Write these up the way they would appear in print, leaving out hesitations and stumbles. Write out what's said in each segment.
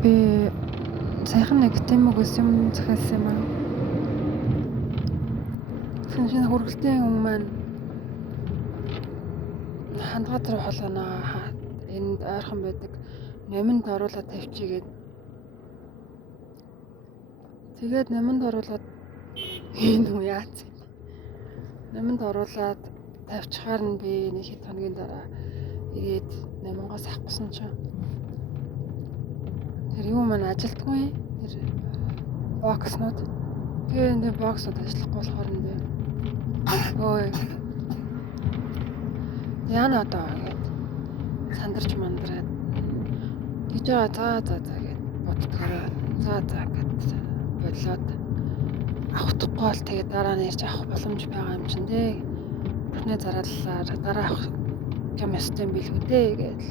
Би сайхан нэг тийм үгс юм захиалсан юм аа. Шинэ хөргөлтийн юм маань хандгад руу холооноо энд ойрхон байдаг нэмэнд оруулаад тавьчихгээд тэгээд нэмэнд оруулаад энэ үү яац нэмэнд оруулаад тавьчихаар нь би нэг хэд хоногийн дараа ирээд нэмэнгээс авахсан чинь тэр юу маань ажилтгүй тэр бокснууд тэгээ энэ боксууд ажиллахгүй болохоор энэ ой яна одоо гэд сандарч мандраад гэж байгаа за гэд боддгоо за гэд болоод авахгүй бол тэгээ дараа нь ярьж авах боломж байгаа юм чинь дээ бүрнээ зарааллаар дараа авах юм өстэй билгүй дээ гэж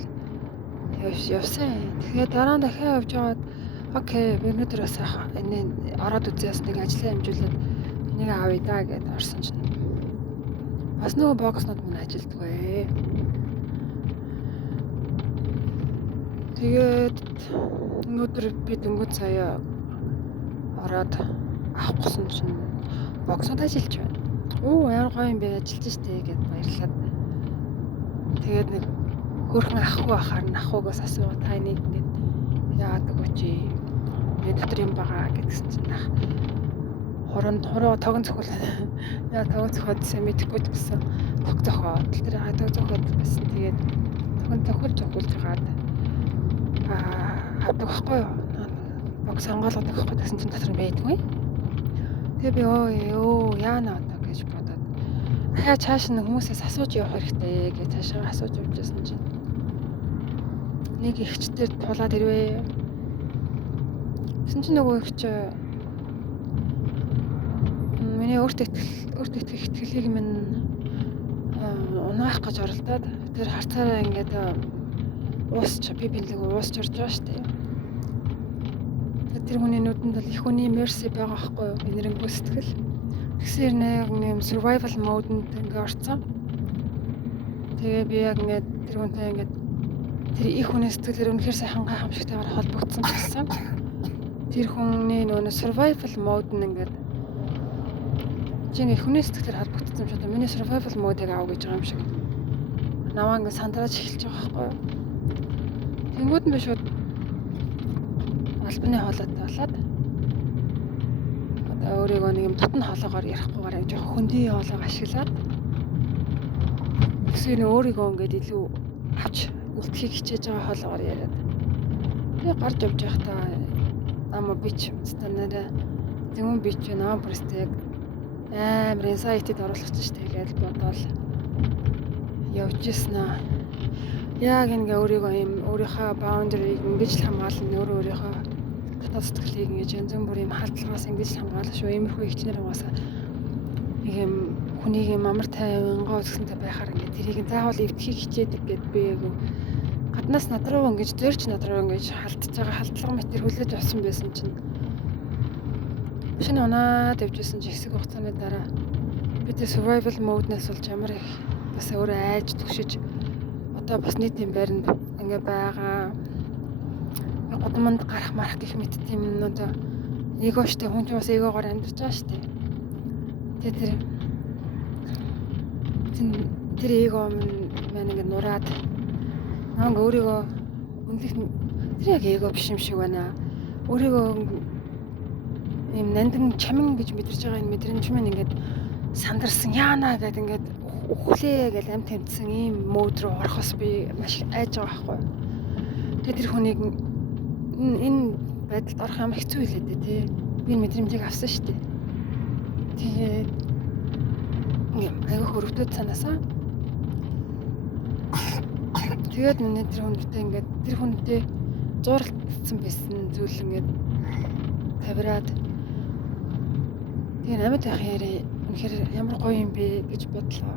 явсан. Тэгээ дараа нь дахиад явж байгаад окей би өнөөдөр бас энэ ороод үзээс нэг ажлаа хэмжүүлээд энийг авъя да гэд орсон чинь бас нөгөө бокснууд мань ажилдгүй. Тэгээд өнөөдөр би дөнгөж сая ороод авах гэсэн чинь боксод ажиллаж байна. Оо ямар гоё юм бэ ажиллаж штэ гэд баярлаад. Тэгээд нэг хөрхөн ахгүй ахаар нь ахугаас асуугаа та энийг ингээд яагаад өгөөч මේ дотор юм байгаа гэдгсэн чинь ах хороо тогон цохол яа тогон цохолсон мэдэхгүй гэсэн тог зохиод тэр тог зохиод байсан тэгээд тогон цохолж хагаад авдаг байхгүй юу бокс сонгоолгодог байхгүй гэсэн чинь дотор байдгүй тэгээ би оо яана одоо гэж бодоод ахаа цааш нь хүмүүсээс асууж явах хэрэгтэй гэж цаашаа асууж явжсэн чинь нэг ихчдэр тулаад ирвэ. Гэсэн чинь нөгөө ихч миний өөртөө итгэлийг минь унаах гэж оролдоод тэр харцаараа ингээд уусч би бинлэг уусч орж байгаа шүү дээ. Тэр хүний нүдэнд бол их хүний мерси байгаа байхгүй юу? Энэрэнгүй сэтгэл. Тэгсээр нэг юм survival mode-нд ингээд орцсон. Тэгээ би яг ингээд тэр хүнтэй ингээд тэр их хүний сэтгэлээр үнэхээр сайхан гайхамшигтайгаар холбогдсон гэсэн. Тэр хүний нөгөө survival mode нь ингээд чинь их хүний сэтгэлээр холбогдсон юм шиг миний survival mode-ыг аав гэж байгаа юм шиг. Наваа ингээд сандраж эхэлж байгаа байхгүй юу? Тэнгүүд нь би шууд албаны хоолойтой болоод одоо өөрийгөө нэг юм тутан хоолоогоор ярихгүйгээр яг жоох хөндөй хоолойг ашиглаад эсвэл өөрийгөө ингээд илүү авч үлдэхийг хичээж байгаа хоолоогоор яриад. Тэгээ гарч явж байхдаа намаа бич станараа зөвхөн бич наа бүрстэй амар anxiety-д оруулах чинь тэгээд бодоол явж ирсэн аа. Яг ингээ өөрийгөө юм өөрийнхөө boundary-г ингэж л хамгаална өөрийнхөө дотоод сэтгэлийг ингэж янз бүр юм халдлагаас ингэж л хамгаалах шүү. Иймэрхүү ихчнэр угаасаа нэг юм хүнийг юм амар тайван гоо згсэнтэй байхаар ингээ тэрийг заавал эвдэхийг хичээдэг гэд би яг гаднаас над руу ингэж зөрч над руу ингэж халтж байгаа халдлага мэтэр хүлээж авсан байсан чинь шинэ унаад явжсэн чи хэсэг хугацааны дараа би тэр survival mode-наас болж ямар их бас өөрөө айж түгшиж одоо бас нийтийн байранд ингээ байгаа гудамд гарах марах гэх мэт тийм юмнууд эгоштэй хүн ч бас эгоогоор амьдарч байгаа шүү дээ. Тэгээ тэр эго маань ингээ нураад анг өөрийгөө үнэлэх тэр яг эго биш юм шиг байна. Өөрийгөө юм нандин чамин гэж мэдэрч байгаа энэ мэдрэмж маань ингээд сандарсан яана гэд ингээд өхлээ гэж амт тэмцсэн ийм мод руу орохос би маш айж байгаа байхгүй. Тэгээ тэр хүнийг энэ байдалд орох юм хэцүү хэлээ дээ тий. Би энэ мэдрэмжийг авсан шүү дээ. Тэгээд айгүй хөрөвдөд санаасаа. Тэгээд миний тэр хүнтэй ингээд тэр хүнтэй зурлагдсан байсан зүйл ингээд тавираад тэгээ намайг таах ярэ үнэхээр ямар гоё юм бэ гэж бодлоо.